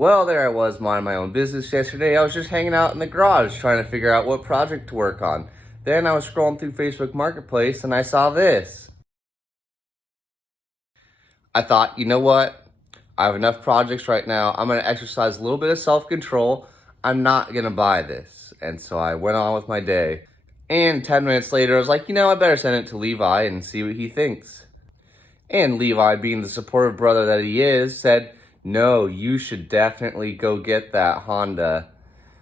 Well, there I was minding my own business yesterday. I was just hanging out in the garage trying to figure out what project to work on. Then I was scrolling through Facebook Marketplace and I saw this. I thought, you know what? I have enough projects right now. I'm going to exercise a little bit of self-control. I'm not going to buy this. And so I went on with my day. And 10 minutes later, I was like, I better send it to Levi and see what he thinks. And Levi, being the supportive brother that he is, said, no, you should definitely go get that Honda.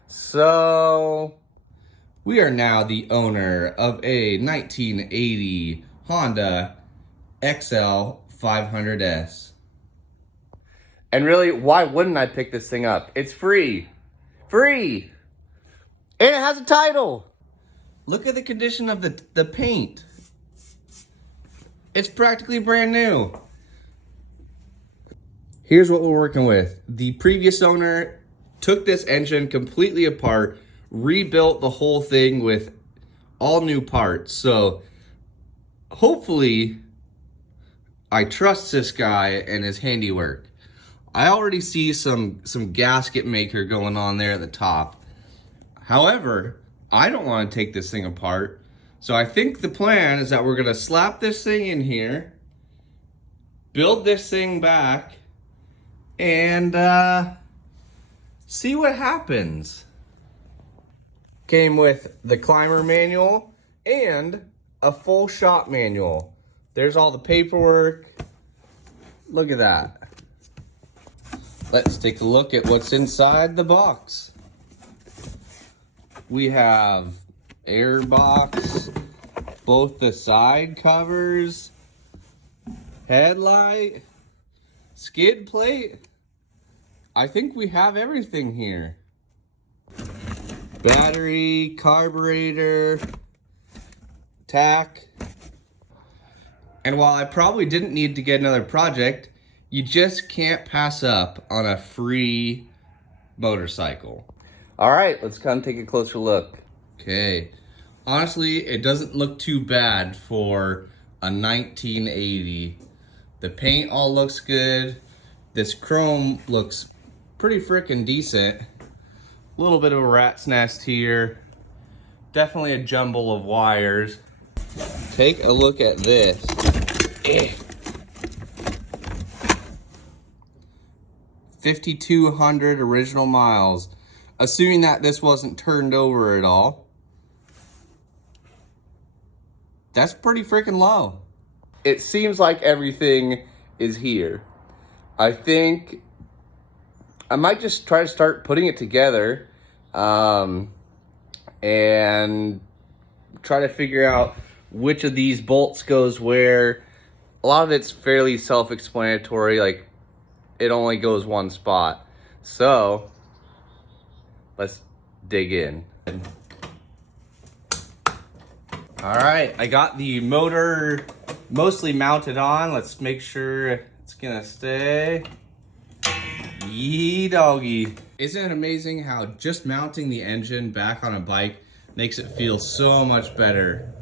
So, we are now the owner of a 1980 Honda XL500s. And really, why wouldn't I pick this thing up? It's free. Free! And it has a title! Look at the condition of the paint. It's practically brand new. Here's what we're working with. The previous owner took this engine completely apart, rebuilt the whole thing with all new parts. So hopefully I trust this guy and his handiwork. I already see some gasket maker going on there at the top. However, I don't want to take this thing apart. So I think the plan is that we're gonna slap this thing in here, build this thing back, and see what happens. Came with the climber manual and a full shop manual. There's all the paperwork. Look at that. Let's take a look at what's inside the box. We have air box, both the side covers, headlight, skid plate. I think we have everything here. Battery, carburetor, tack. And while I probably didn't need to get another project, you just can't pass up on a free motorcycle. All right, let's come take a closer look. Okay, honestly, it doesn't look too bad for a 1980. The paint all looks good. This chrome looks pretty freaking decent. A little bit of a rat's nest here. Definitely a jumble of wires. Take a look at this. 5,200 original miles. Assuming that this wasn't turned over at all. That's pretty freaking low. It seems like everything is here. I think I might just try to start putting it together and try to figure out which of these bolts goes where. A lot of it's fairly self-explanatory, like it only goes one spot. So let's dig in. All right, I got the motor mostly mounted on. Let's make sure it's gonna stay. Yee doggy. Isn't it amazing how just mounting the engine back on a bike makes it feel so much better?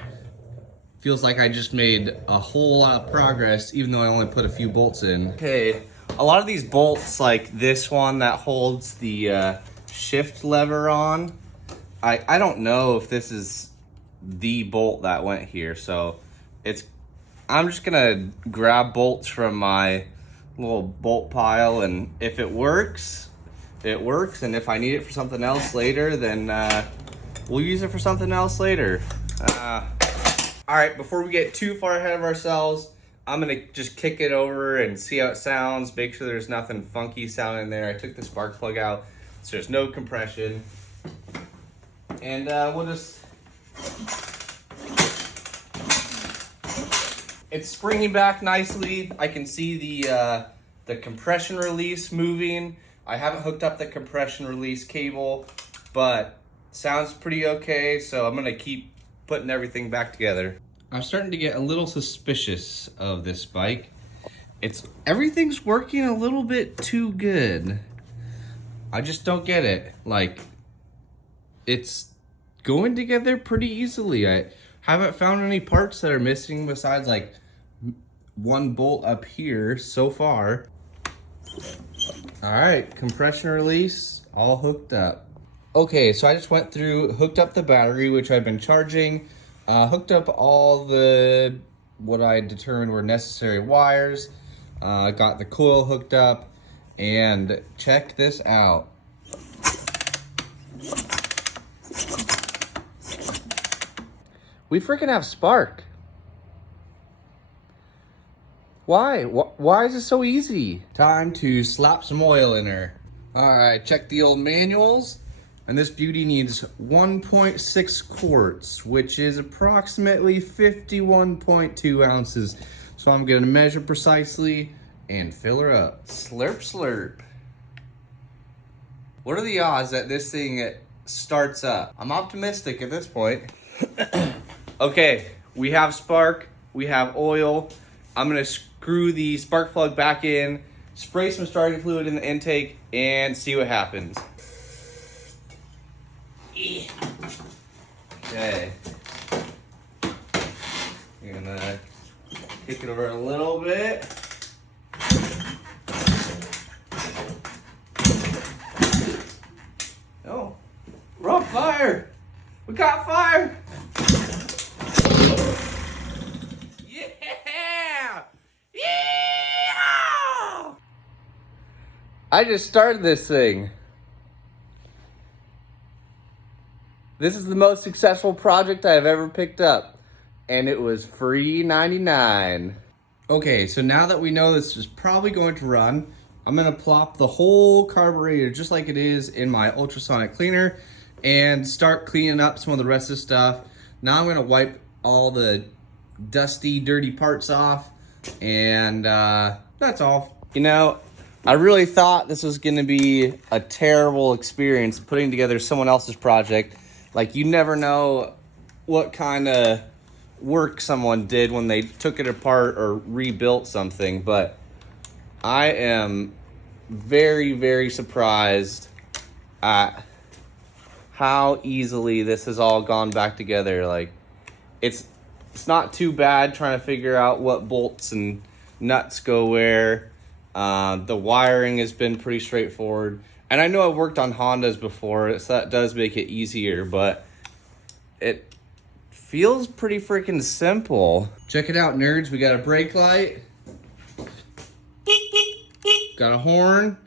Feels like I just made a whole lot of progress even though I only put a few bolts in. Okay, a lot of these bolts, like this one that holds the shift lever on, I don't know if this is the bolt that went here, so I'm just gonna grab bolts from my little bolt pile, and if it works, it works, and if I need it for something else later, then we'll use it for something else later. All right, before we get too far ahead of ourselves, I'm gonna just kick it over and see how it sounds, make sure there's nothing funky sounding there. I took the spark plug out, so there's no compression. And we'll just... It's springing back nicely. I can see the compression release moving. I haven't hooked up the compression release cable, but sounds pretty okay, so I'm gonna keep putting everything back together. I'm starting to get a little suspicious of this bike. Everything's working a little bit too good. I just don't get it. Like, it's going together pretty easily. I haven't found any parts that are missing besides like one bolt up here so far. All right, compression release, all hooked up. Okay, so I just went through, hooked up the battery, which I've been charging, hooked up all the, what I determined were necessary wires, got the coil hooked up, and check this out. We freaking have spark. Why? Why is it so easy? Time to slap some oil in her. All right, check the old manuals. And this beauty needs 1.6 quarts, which is approximately 51.2 ounces. So I'm gonna measure precisely and fill her up. Slurp, slurp. What are the odds that this thing starts up? I'm optimistic at this point. Okay, we have spark, we have oil. I'm gonna screw the spark plug back in, spray some starting fluid in the intake, and see what happens. Okay. You're gonna kick it over a little bit. Oh, we're on fire! We got fire! Yeah! Yeah! I just started this thing. This is the most successful project I have ever picked up, and it was free 99. Okay, so now that we know this is probably going to run, I'm gonna plop the whole carburetor just like it is in my ultrasonic cleaner and start cleaning up some of the rest of the stuff. Now I'm gonna wipe all the dusty, dirty parts off, and that's all. You know, I really thought this was gonna be a terrible experience putting together someone else's project. Like, you never know what kind of work someone did when they took it apart or rebuilt something, but I am very, very surprised at how easily this has all gone back together. Like, it's not too bad trying to figure out what bolts and nuts go where. The wiring has been pretty straightforward. And I know I've worked on Hondas before, so that does make it easier, but it feels pretty freaking simple. Check it out, nerds. We got a brake light. Got a horn.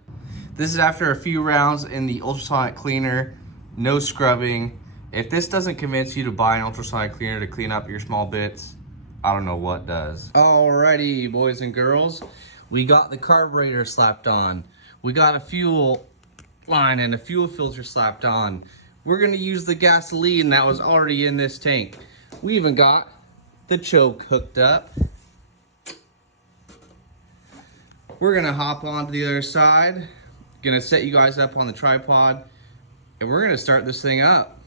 This is after a few rounds in the ultrasonic cleaner, no scrubbing. If this doesn't convince you to buy an ultrasonic cleaner to clean up your small bits, I don't know what does. Alrighty, boys and girls. We got the carburetor slapped on. We got a fuel line and a fuel filter slapped on. We're gonna use the gasoline that was already in this tank. We even got the choke hooked up. We're gonna hop on to the other side, gonna set you guys up on the tripod, and we're gonna start this thing up.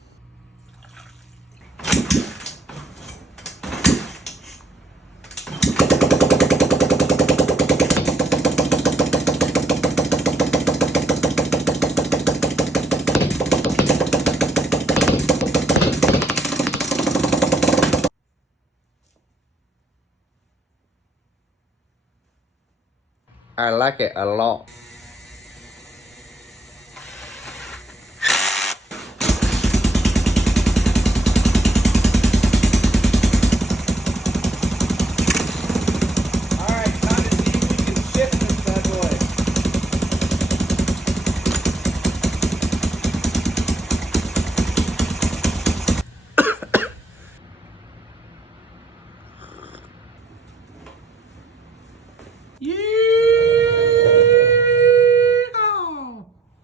I like it a lot. Alright, time to see if we can shift this bad boy.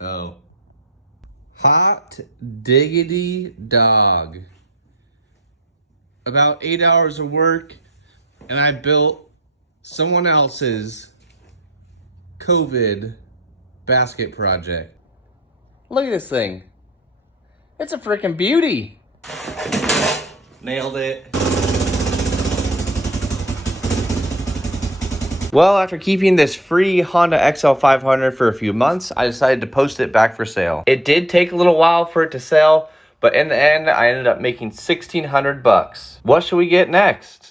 Oh. Hot diggity dog. About 8 hours of work, and I built someone else's COVID basket project. Look at this thing. It's a freaking beauty. Nailed it. Well, after keeping this free Honda XL500 for a few months, I decided to post it back for sale. It did take a little while for it to sell, but in the end, I ended up making $1,600 bucks. What should we get next?